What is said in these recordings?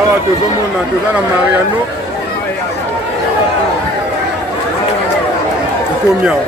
awa tozomona toza na Mariano tokomi awa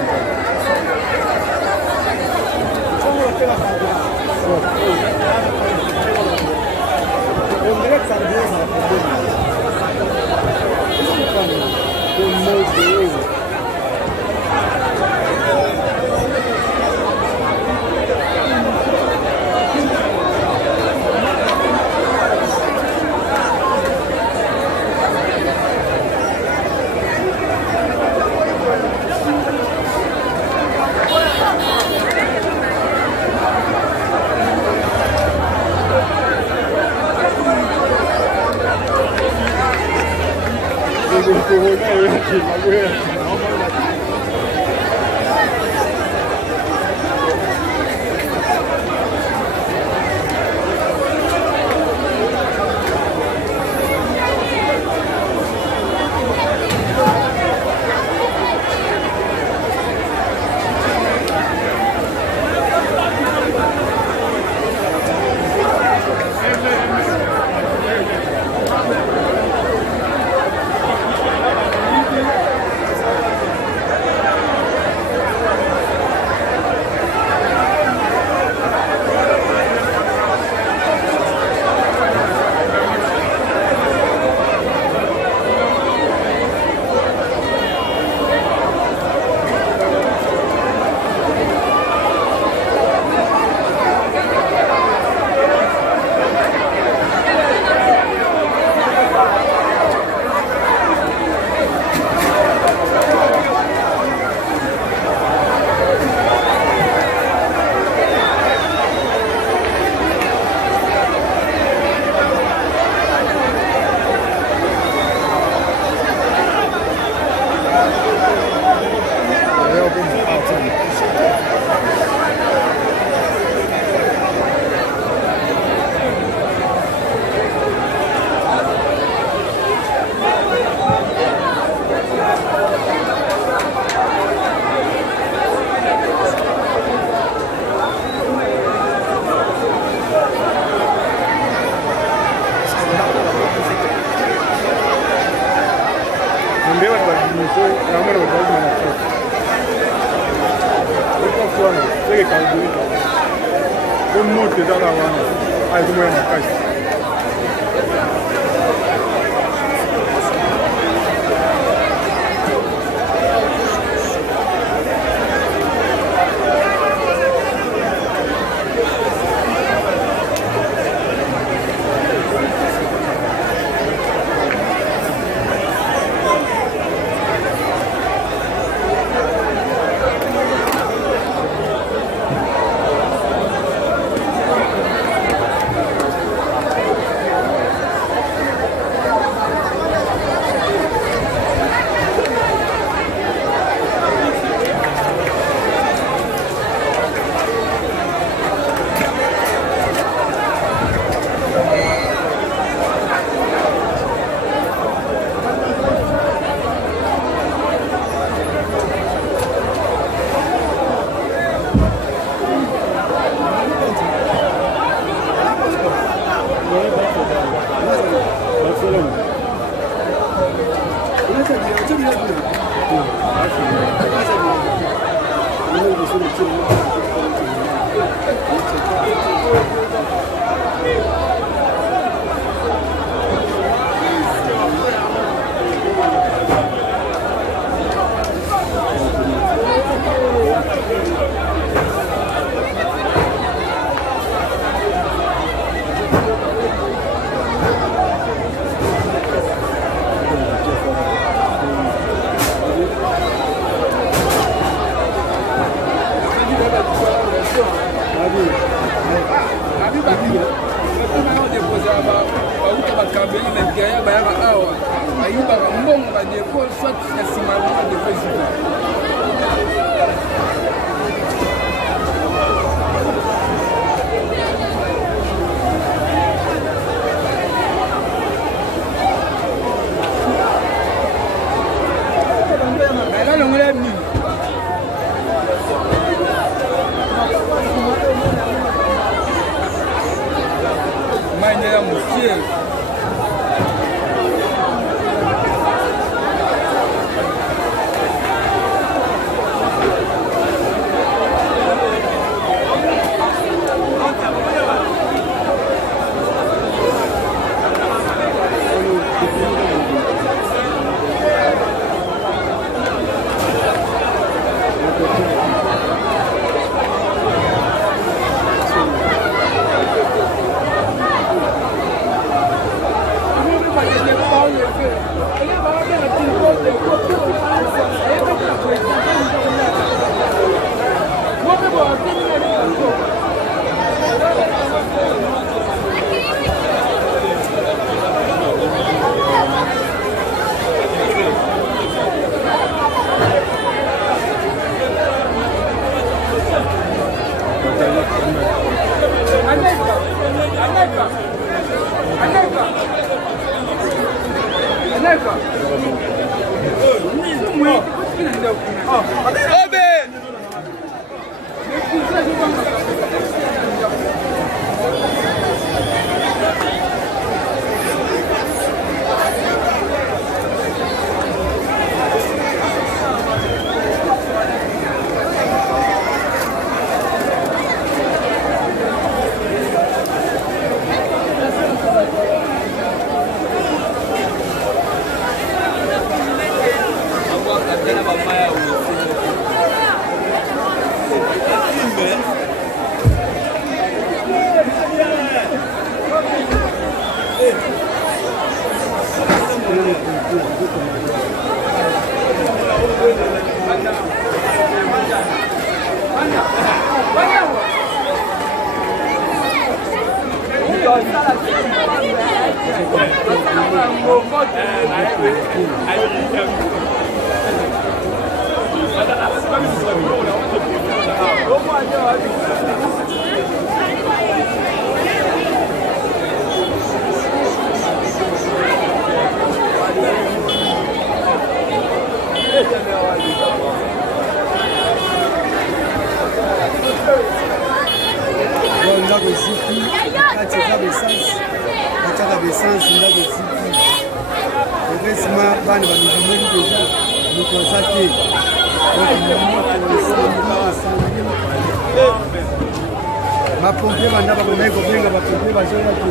Bapompier banda bakomai kobenga bapompier bazoya te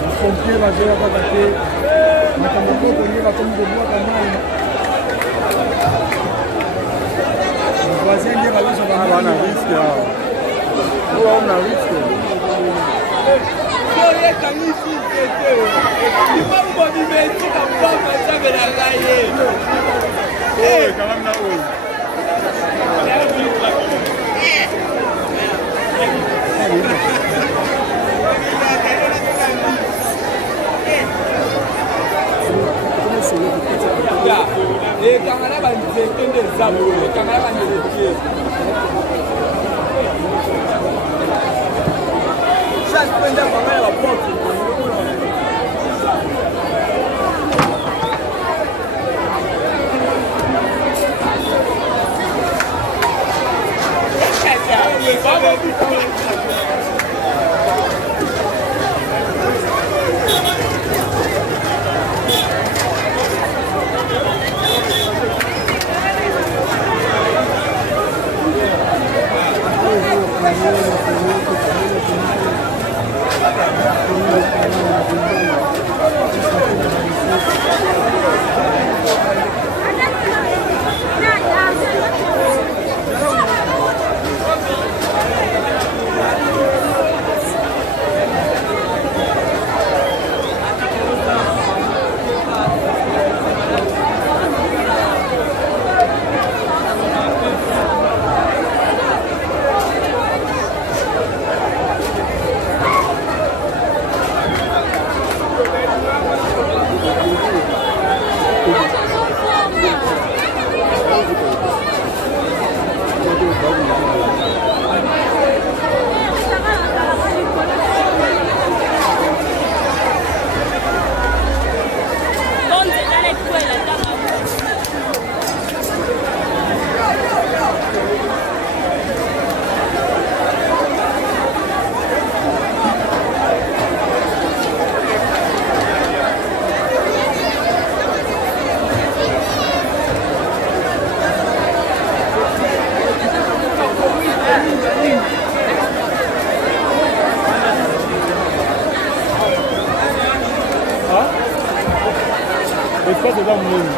bapompier bazoya kaka te makambo moko nde bakomi kobwaka mai voisin nde balosha wana riske awa wana riske oyekanisi tete imarubo bimetika mbamba sabela ngaye kalamna oyo ekangala banzete nde ezabo ekangala banzete chaque kwenda bangala baporte espace eza monene.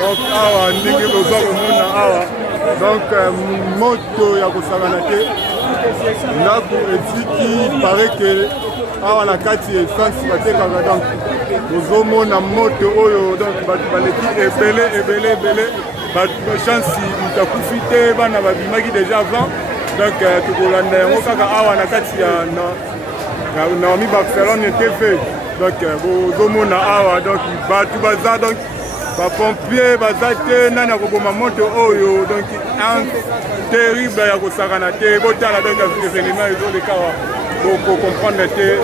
Donc awa ndenge boza komona awa donc moto ya kosangana te ndako etiki pare ke awa na kati ya essence batekaka donc bozomona moto oyo donc bato baleki ebele bachansi moto akufi te bana babimaki déjà avant donc tokolanda yango kaka awa na kati ya Naomi Barcelone TV donc bozomona awa donc bato baza donc bapompier baza te nani akoboma moto oyo donc terrible ya kosakana te botala donc événement ezoleka awa bokomprendre te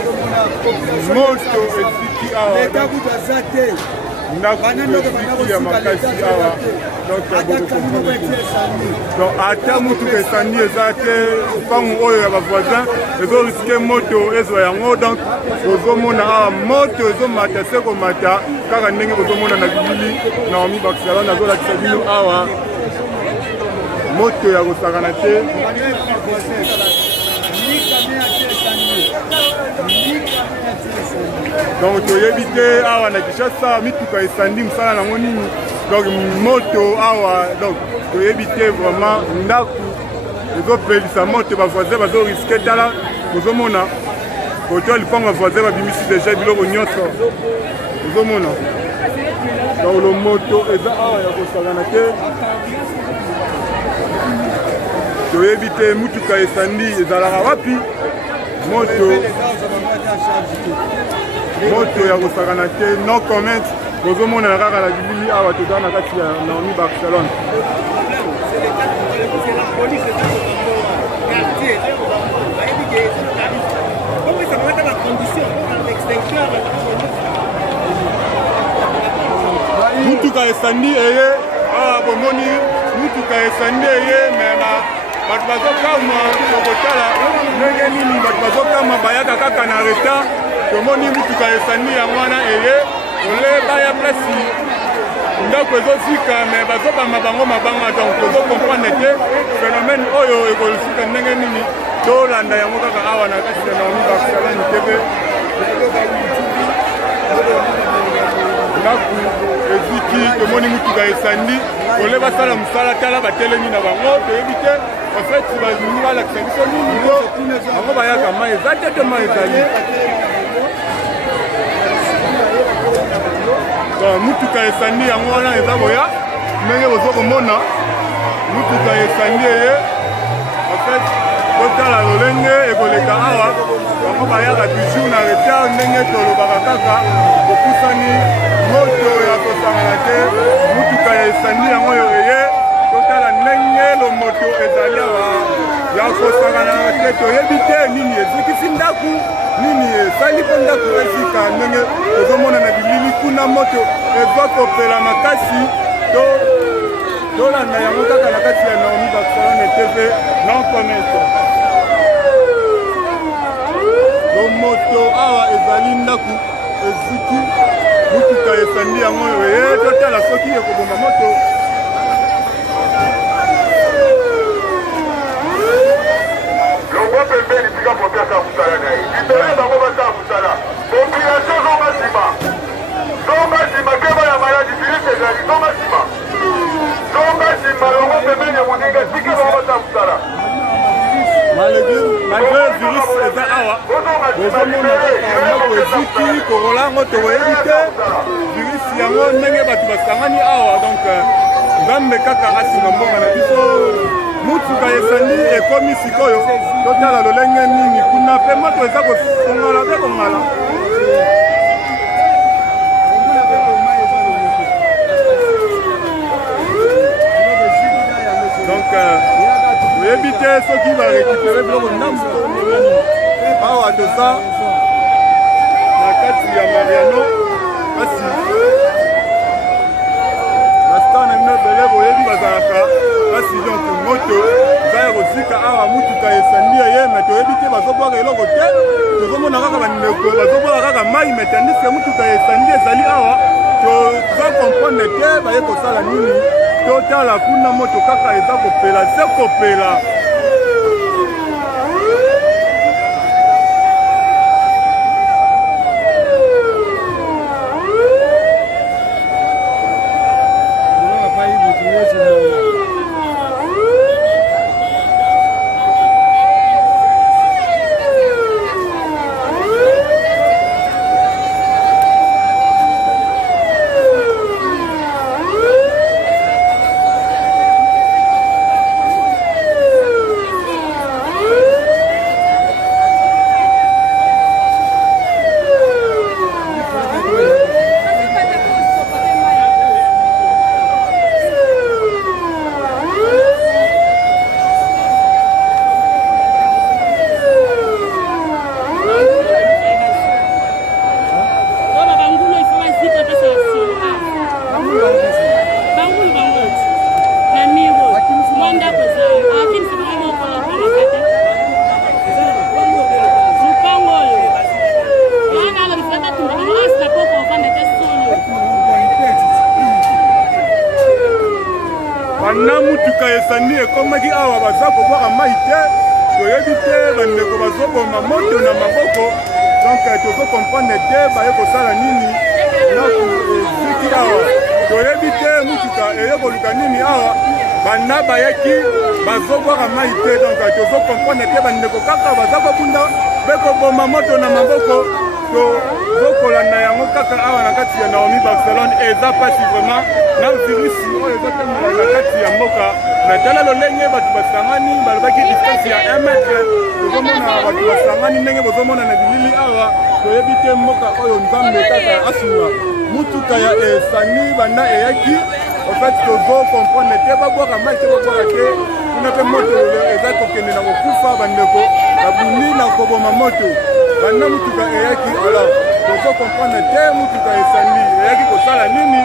moto eziki awa ndako eziki ya makasi awa donc bokomprendre te donc ata mutuka esandi eza te mpango oyo ya bavoisin ezoriske moto ezwa yango donc bozomona awa moto ezomata se komata kaka ndenge bozomona na bilili Naomi Barcelone azolakisa bino awa moto ya kosakana te donc toyebi te awa na Kinshasa mituka esandi mosala nango nini donc moto awa donc toyebi te vraiment ndako ezopelisa moto bavoisin bazoriske tala ozomona koto ya lipango bavoisin babimisi deja biloko nyonso ozomona donc lo moto eza awa ya kosakana te toyebi te mutuka esandi ezalaka wapi moto ya kosakana te no comment bozomona na kaka na bilili awa toza na kati ya Naomi Barcelone mutuka esandi eye awa bomoni mutuka esandi eye mema bato bazokama kokotala ndenge nini bato bazokama bayaka kaka na retard tomoni mutuka esandi yango wana eye ole baya plasi ndako ezofika me bazobamba bango mabanga donc tozokomprendre te phénomène oyo ekolifika ndenge nini tolanda yango kaka awa na kati ya Naomi Barcelone TV ndako eziki tomoni mutuka esandi ole basala mosala tala batelemi na bango toyebi te en fait balingi balakisa biso nini to bango bayaka mai eza te te mai ezali mutuka esandi yango wana eza boya ndenge bozokomona mutuka esandi eye en fait totala lolenge ekoleka awa bango bayaka toujours na retard ndenge tolobaka kaka kopusani moto ya kosangana te mutuka esandi yango oyo eye totala ndenge lo moto ezali awa ya kosangana te toyebi te nini ezikisi ndako nini esali mpo ndako ezika ndenge tozomona na bilili kuna moto ezokopela makasi tolanda yango kaka na kati ya Naomi Barcelone TV non connaître lo moto awa ezali ndako eziki mutuka esandi yango oyo eye totala soki ekoboma moto longo pembeni tika popiaka mosala na ye libere bango basala mosala population zonga nsima ke bana maladi virus ezali zonga bozomona kaka ndako eziki korola yango tokoyebi te virisi yango ndenge bato basangani awa. Donc nzambe kaka asinga mboka na biso. Mutuka esandi ekomi sikoyo totala lolenge nini kuna pe moto eza kongala pe kongala. Donc oyebi te soki barécupere biloko ndambo awa toza na kati ya Mariano kasi bastar na bino ebele boyebi bazalaka kasi donc moto eza ya kozika awa mutuka esandi ye me toyebi te bazobwaka eloko te tozomona kaka bandeko bazobwaka kaka mai me tandiske mutuka esandi ezali awa toza comprendre te baye kosala nini totala kuna moto kaka eza kopela se kopela. Bana mutuka esandi ekomaki awa baza kobwaka mai te toyebi te bandeko bazoboma moto na maboko. Donc tozokomprendre te baye kosala nini naku eziki awa toyebi te mutuka eye koluka nini awa bana bayaki bazobwaka mai te. Donc tozokomprendre te bandeko kaka baza kobunda bekoboma moto na maboko. Tozokolanda yango kaka awa na kati ya Naomi Barcelone eza pasi vraiment na virisi oyo ezotemela na kati ya mboka na tala lolenge bato basangani balobaki distance ya 1 metre. Tozomona bato basangani ndenge bozomona na bilili awa toyebi te mboka oyo nzambe kaka asunga mutuka ya esani banda eyaki en fait tozokomprendre te babwaka mai te babwaka te kuna mpe moto eza kokende na kokufa bandeko babuni na koboma moto banda mutuka eyaki. Alors tozokomprendre te mutuka esani eyaki kosala nini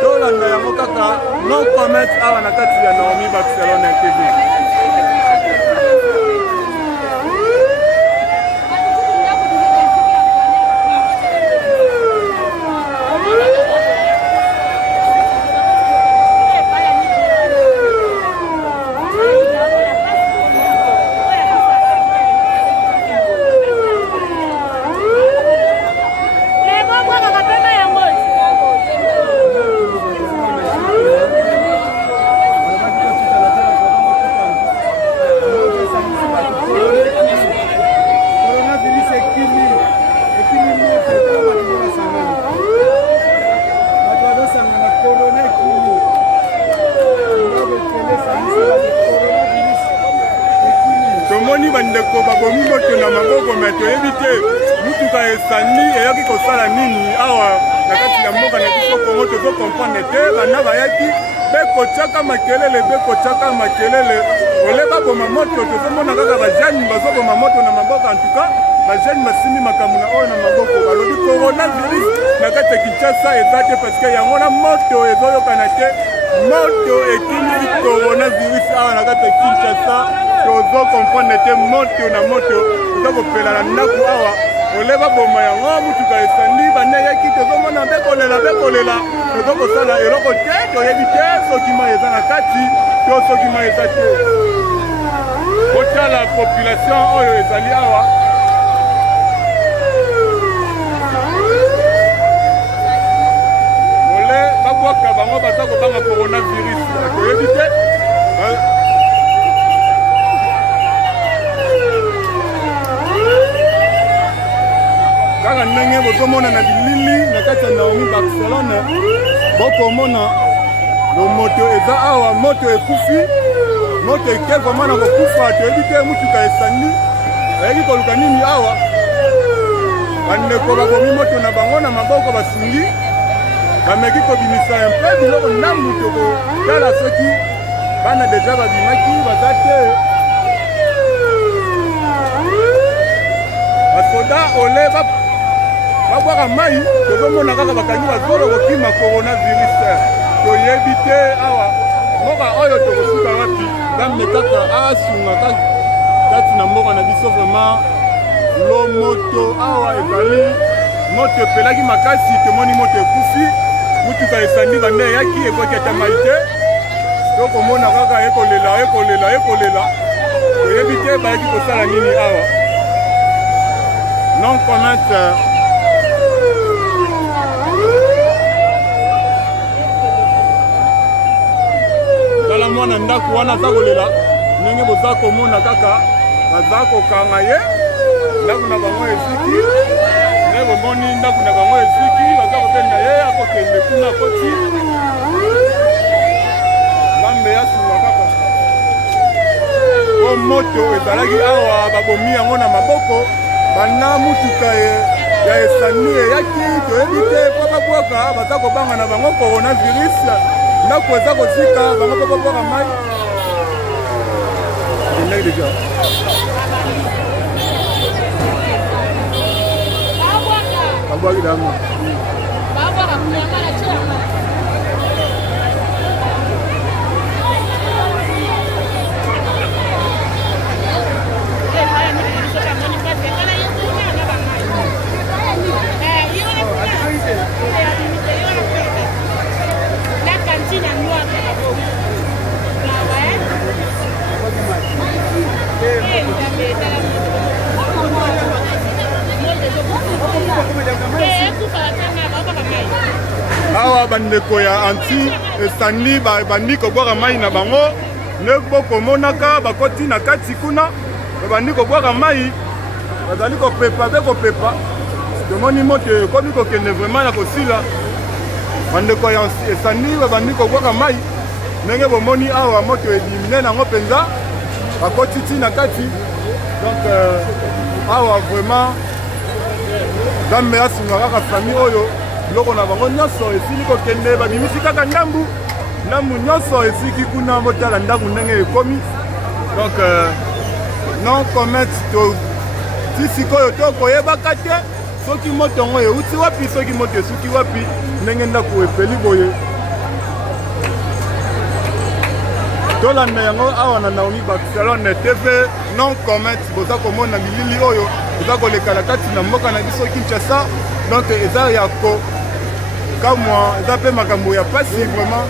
tolanda yango kaka no comment awa na kati ya Naomi Barcelone TV. Tomoni bandeko babomi moto na maboko me toyebi te mutuka esandi eyaki kosala nini awa na kati ya mboka na biso Kongo. Tozokomprendre te bana bayaki bekotiaka makelele ole baboma moto. Tozomona kaka bajani bazoboma moto na maboko. En tout cas bajani basimi makambo na oyo na maboko balobi coronavirus na kati ya Kinshasa eza te parce que yango na moto ezoyokana te. Moto ekindi coronavirus awa na kati ya Kinshasa tozokomprendre te moto na moto tozokopela na ndako awa ole baboma yango mutuka esandi bandeyaki tozomona bekolela tozokosala eloko te toyebi te soki mai eza na kati to soki mai eza te. Kotala population oyo ezali awa ole babwaka bango baza kobanga coronavirus toyebi te. kaka ndenge bozomona na bilili na kati ya Naomi Barcelone bokomona moto eza awa moto ekufi moto eke vraimen na kokufa toyebi te mutuka esandi bayeki koluka nini awa bandeko babomi moto na bango na maboko basungi bameki kobimisa mpe biloko ndambu tokotala soki bana deja babimaki baza te basoda ole babwaka mai tozomona kaka bakangi bazolo kokima coronavirus toyebi te awa mboka oyo tokosuka wapi nzambe kaka asunga kati na mboka na biso vraiment lo moto awa ezali moto epelaki makasi tomoni moto ekufi mutuka esandi banda eyaki ekwaki ata mai te tokomona kaka ekolela toyebi te bayaki kosala nini awa non commente tala mwana ndako wana aza kolela ndenge boza komona kaka baza kokanga ye ndako na bango eziki ndenge bomoni ndako na bango eziki baza kobenda ye akokende kuna akoti ngambe yasunga kaka po moto ezalaki awa babomi yango na maboko bana mutuka ya esani eyaki toyebi te po babwaka baza kobanga na bango coronavirus ndako eza kosika bango po babwaka mai endaki deja babwaki dama awa bandeko ya anti esani bandi kobwaka mai na bango nde bokomonaka bakoti na kati kuna bandi kobwaka mai bazali kopepa mpe kopepa tomoni moto ekomi kokende vraiment na kosila bandeko ya esani babandi kobwaka mai ndenge bomoni awa moto elimine nango mpenza bakoti ti na kati donc awa vraiment nzambe asunga kaka famille oyo biloko na bango nyonso esili kokende babimisi kaka ndambu nyonso esiki kuna botala ndako ndenge ekomi donc non commettre ti sikoyo tokoyebaka te soki moto yango euti wapi soki moto esuki wapi ndenge ndako epeli boye tolanda yango awa na Naomi Barcelone TV non commettre boza komona bilili oyo eza kolekala kati na mboka na biso Kinshasa donc eza ya kokamwa eza mpe makambo ya pasi vraiment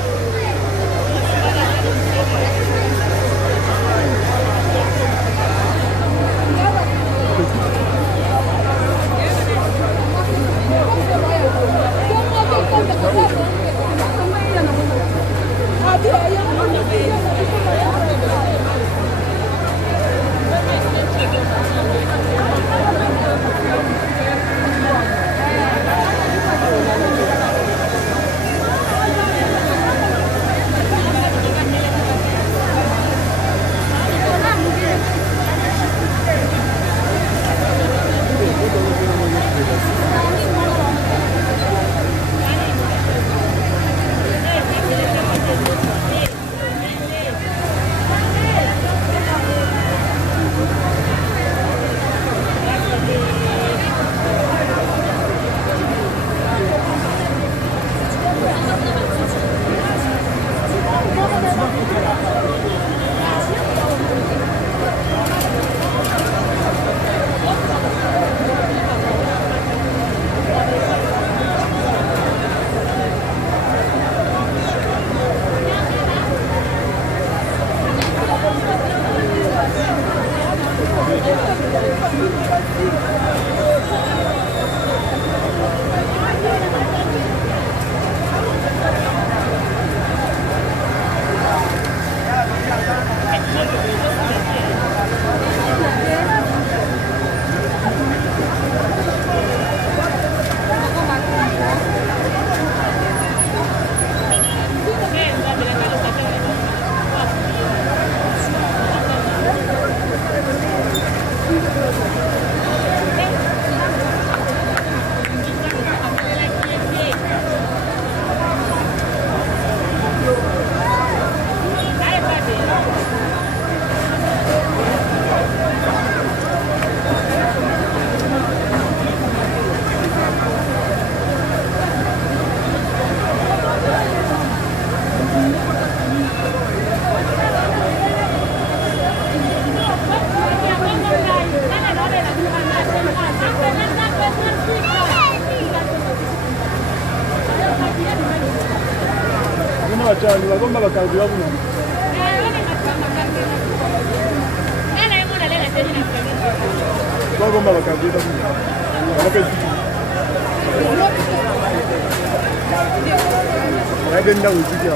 bachani bagomba bakaribira buno bagomba bakaribira buno bagenda uzija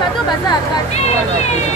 Bato baza akati